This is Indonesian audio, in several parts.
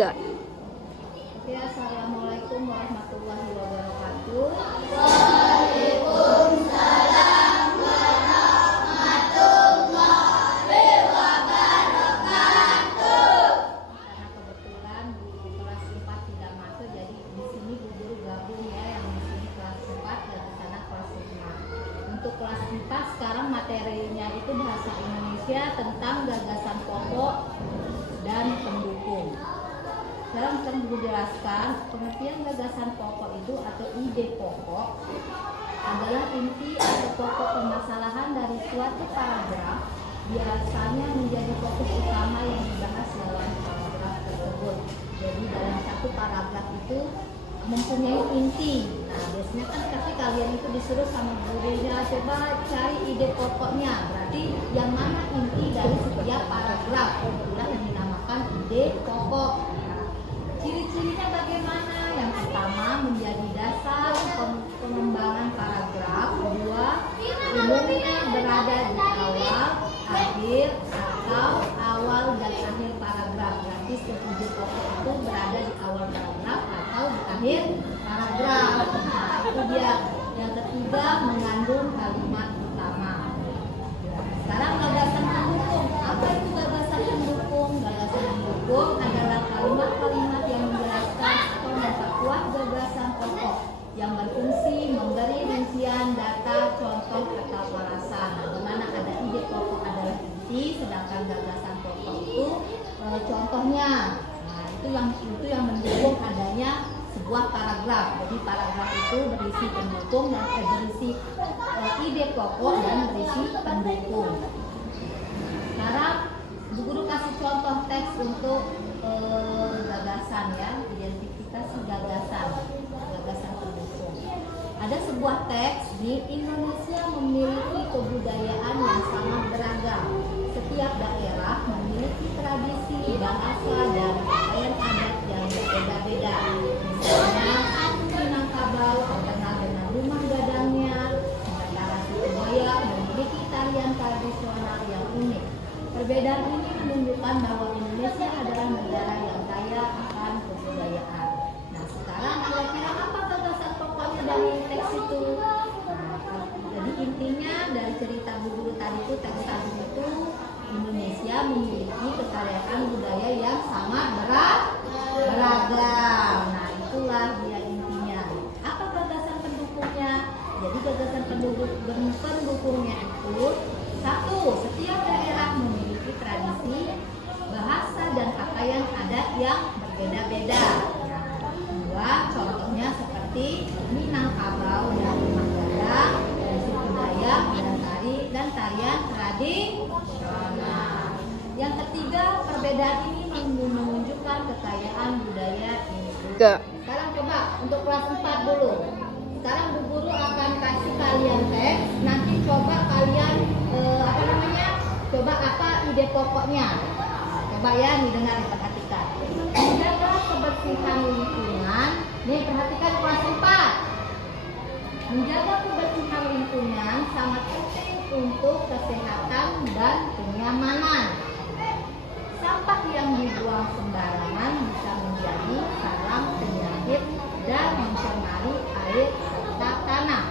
Oke, assalamualaikum warahmatullahi wabarakatuh. Waalaikumsalam warahmatullahi wabarakatuh. Karena kebetulan di kelas 4 tidak masuk, jadi di sini Bu Guru gabung ya, yang di sini kelas 4 dan di sana kelas 5. Untuk kelas 4 sekarang materinya itu bahasa Indonesia tentang gagasan pokok dan pendukung. Sekarang akan dijelaskan pengertian gagasan pokok itu atau ide pokok adalah inti atau pokok permasalahan dari suatu paragraf, biasanya menjadi fokus utama yang dibahas dalam paragraf tersebut. Jadi dalam satu paragraf itu mempunyai inti. Nah, biasanya kan tapi kalian itu disuruh sama gurunya coba cari ide pokoknya. Berarti yang mana inti dari setiap paragraf, itulah yang dinamakan ide pokok. Ciri-cirinya bagaimana? Yang pertama, menjadi dasar pengembangan paragraf. Kedua, umumnya berada di awal, akhir, atau awal dan akhir paragraf. Berarti ide pokok itu berada di awal paragraf atau di akhir paragraf. Nah, itu dia. Yang ketiga, mengandung kalimat utama. Sekarang gagasan pendukung. Apa itu gagasan pendukung? Gagasan pendukung adalah kalimat-kalimat yang menjelaskan atau memperkuat gagasan pokok yang berfungsi memberi rincian data, contoh atau alasan. Nah, di mana ada ide pokok adalah inti, sedangkan gagasan pokok itu contohnya. Nah, itu yang mendukung adanya sebuah paragraf. Jadi paragraf itu berisi pendukung dan berisi ide pokok dan berisi pendukung. Sekarang Bu Guru kasih contoh teks untuk gagasan ya, identifikasi gagasan pendukung. Ada sebuah teks, di Indonesia memiliki kebudayaan yang sangat beragam. Setiap daerah memiliki tradisi, bahasa, dan pakaian adat yang berbeda-beda. Misalnya, Minangkabau terkenal dengan rumah gadangnya, sementara Surabaya memiliki tarian tradisional yang unik. Perbedaan ini menunjukkan bahwa Indonesia adalah negara yang kaya akan kebudayaan. Nah, sekarang kira-kira apa gagasan pokoknya dari teks itu? Nah, jadi intinya dari cerita Bu Guru tadi itu, teks tadi itu Indonesia memiliki kekayaan budaya yang sangat beragam. Nah, itulah dia intinya. Apa gagasan pendukungnya? Jadi gagasan pendukungnya itu, satu, setiap daerah memiliki tradisi, bahasa, dan pakaian adat yang berbeda-beda. Dua, contohnya seperti Minangkabau dan rumah gadang, dan suku Dayak dan tarian tradisional. Yang ketiga, perbedaan ini menunjukkan kekayaan budaya Indonesia. Sekarang coba untuk kelas 4 dulu. Sekarang Bu Guru akan kasih kalian teks. Nanti coba kalian coba apa ide pokoknya. Coba ya, didengar, diperhatikan. Menjaga kebersihan lingkungan. Nih, perhatikan kelas 4. Menjaga kebersihan lingkungan sangat penting untuk kesehatan dan kenyamanan. Sampah yang dibuang sembarangan bisa menjadi sarang penyakit dan mencemari air serta tanah.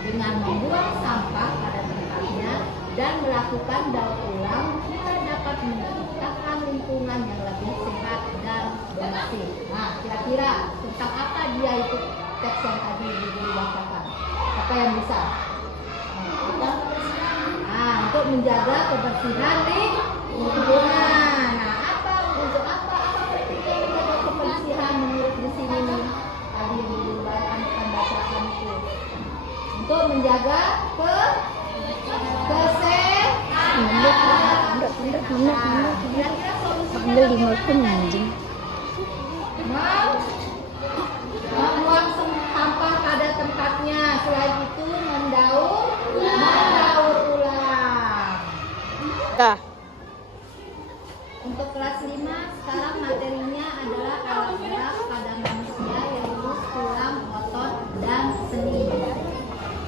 Dengan membuang sampah pada tempatnya dan melakukan daur ulang, kita dapat menciptakan lingkungan yang lebih sehat dan bersih. Nah, kira-kira tentang apa dia itu teks yang tadi Guru bacakan? Apa yang bisa? Untuk menjaga kebersihan lingkungan. Nah, untuk apa pentingnya menjaga kebersihan menurut di sini nih? Tadi yang Guru akan bacakan itu. Untuk menjaga kesehatan. Kira-kira solusinya membuang sampah pada tempatnya. Selain itu mendaur ulang. Untuk kelas 5 sekarang materinya adalah alat gerak pada manusia, yaitu tulang, otot, dan sendi.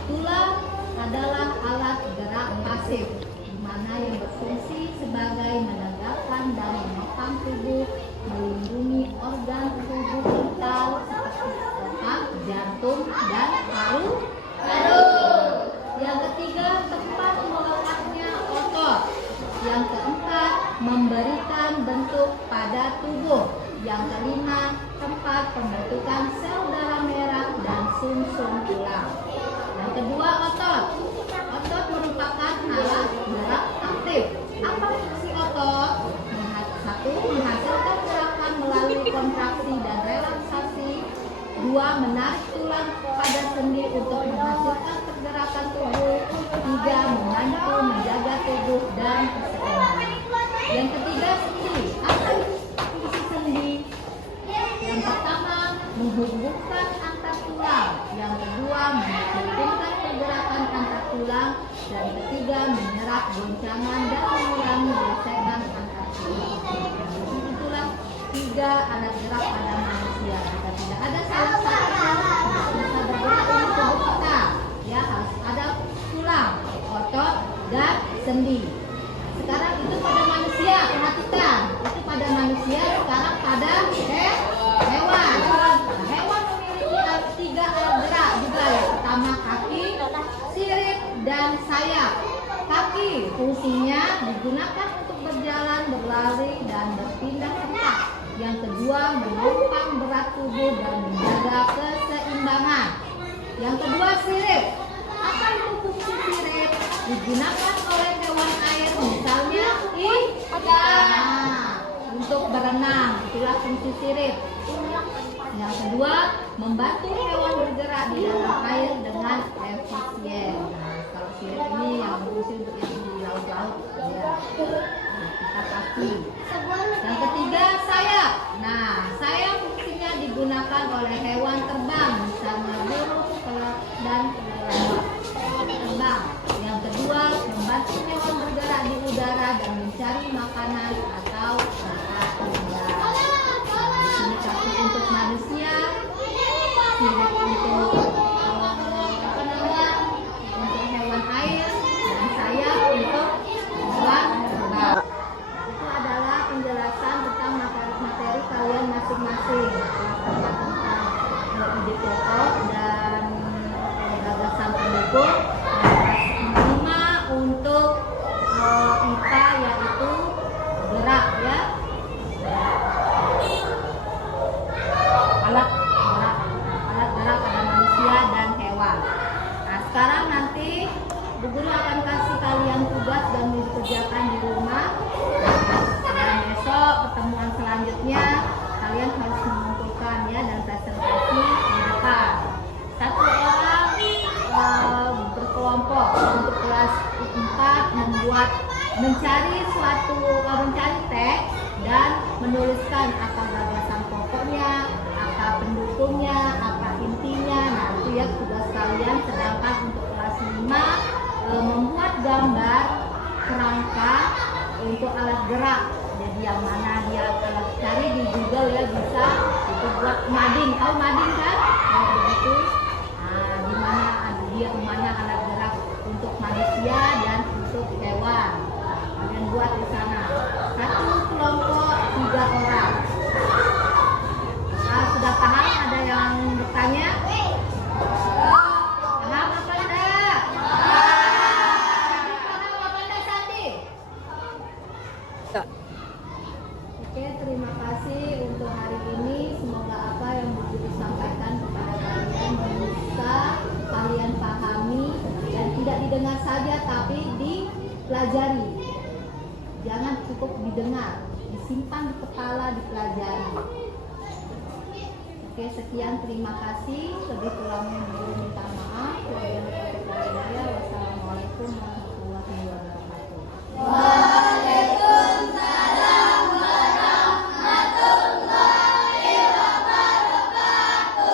Tulang adalah alat gerak pasif, di mana yang berfungsi sebagai menegakkan dan menopang tubuh, pada tubuh. Yang kelima, tempat pembentukan sel darah merah dan sumsum tulang. Yang kedua, otot. Otot merupakan alat gerak aktif. Apa fungsi otot? Satu, menghasilkan gerakan melalui kontraksi dan relaksasi. Dua, menarik tulang pada sendi untuk menghasilkan pergerakan tubuh. Tiga, membantu menjaga tubuh dan keseimbangan. Yang ketiga, sendi. Apa fungsi sendi? Yang pertama, menghubungkan antar tulang. Yang kedua, menghubungkan pergerakan antar tulang. Dan ketiga, menyerap goncangan dan mengurangi gesekan antar tulang. Itulah 3 alat gerak pada manusia. Jika tidak ada salah satu yang bisa bergerak di tubuh kita, ya harus ada tulang, otot, dan sendi. Sekarang itu pada manusia, perhatikan. Itu pada manusia, sekarang pada hewan. Hewan memiliki 3 alat gerak juga ya. Pertama, kaki, sirip, dan sayap. Kaki fungsinya digunakan untuk berjalan, berlari, dan berpindah tempat. Yang kedua, menopang berat tubuh dan menjaga keseimbangan. Yang kedua, sirip. Apa itu fungsi sirip? Digunakan oleh hewan air, misalnya ikan, untuk berenang. Itulah fungsi sirip. Yang kedua, membantu hewan bergerak di dalam air dengan efisien. Nah, kalau sirip ini yang fungsi untuk yang di laut-laut, ya kita pasti. Yang ketiga, sayap. Nah, sayap fungsinya digunakan oleh hewan terbang, misalnya burung, pelak, dan kelelawar. Terbang. Yang kedua, membantu hewan bergerak di udara dan mencari makanan atau tempat tinggal. Ini kaki untuk manusia, sirip untuk untuk hewan air, dan sayap untuk hewan terbang. Itu adalah penjelasan tentang materi kalian masing-masing. Tentang ide pokok dan gagasan pendukung. Untuk IPA yaitu gerak, ya, alat gerak pada manusia dan hewan. Nah, sekarang nanti Bu Guru akan kasih kalian tugas dan dikerjakan di rumah. Dan besok pertemuan selanjutnya kalian harus mengumpulkan, ya, dan presentasi di depan. 1 orang berkelompok untuk kelas 4 mencari teks dan menuliskan apa gagasan pokoknya, apa pendukungnya, apa intinya. Nah, itu ya tugas kalian. Sedangkan untuk kelas 5 membuat gambar kerangka untuk alat gerak. Jadi yang mana dia kalau cari di Google, ya, bisa itu buat mading. Tahu mading kan? Nah, begitu. Nah, di mana ada dia mana alat gerak untuk manusia dan untuk hewan. Kalian buat di sana. 1 kelompok 3 orang. Nah, sudah paham? Ada yang bertanya? Paham apa enggak? Paham apa enggak, Santi? Oke, terima kasih untuk hari ini. Semoga apa yang Bu Guru sampaikan kepada kalian bisa kalian pahami dan tidak didengar saja, tapi dipelajari. Jangan cukup didengar, disimpan di kepala, dipelajari. Oke, sekian, terima kasih. Lebih kurangnya Bu Guru minta maaf. Wassalamualaikum warahmatullahi wabarakatuh.